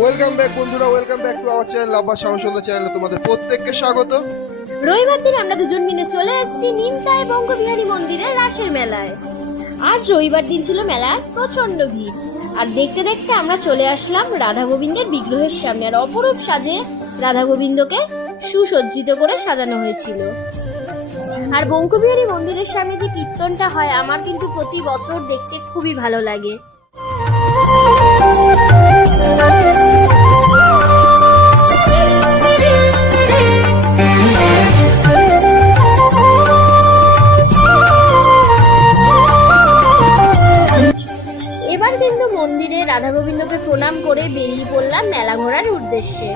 Welcome back বন্ধুরা, welcome back to our channel আব্বা শ্যামসুন্দর চ্যানেলে তোমাদের প্রত্যেককে স্বাগত। রবিবার দিন আমরা দুজন মিলে চলে এসেছি নিমতায় বঙ্গবিহারী মন্দিরের রাসের মেলায়। আজ রবিবার দিন ছিল, মেলার প্রচন্ড ভিড়। আর দেখতে দেখতে আমরা চলে আসলাম রাধা গোবিন্দের বিগ্রহের সামনে। আর অপরূপ সাজে রাধা গোবিন্দকে সুসজ্জিত করে সাজানো হয়েছিল। আর বঙ্গবিহারী মন্দিরের সামনে যে কীর্তনটা হয়, আমার কিন্তু প্রতি বছর দেখতে খুবই ভালো লাগে। এবার কিন্তু মন্দিরে রাধা গোবিন্দকে প্রণাম করে বেরিয়ে পড়লাম মেলা ঘোরার উদ্দেশ্যে।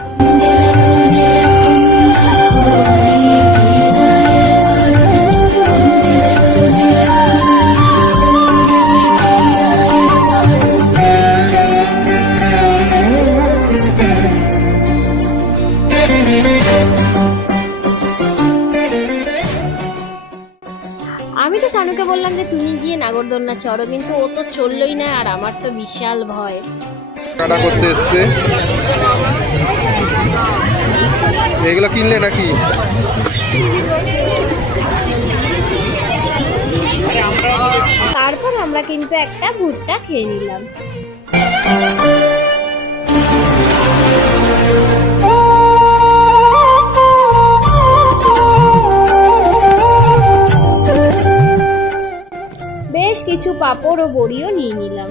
আমি তো শানুকে বললাম যে তুমি গিয়ে নাগরদোলনা চড়ো, কিন্তু ও তো চললই না। আর আমার তো বিশাল ভয়। কাটা করতে এসছে, এগুলো কিনলে নাকি? তারপর আমরা কিন্তু একটা ভুট্টা খেয়ে নিলাম। বেশ কিছু পাঁপড় ও বড়িও নিয়ে নিলাম।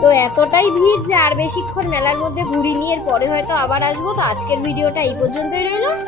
তো এতটাই ভিড় যে আর বেশিক্ষণ মেলার মধ্যে ঘুরিনি। এর পরে হয়তো আবার আসবো। তো আজকের ভিডিওটা এই পর্যন্তই রইল।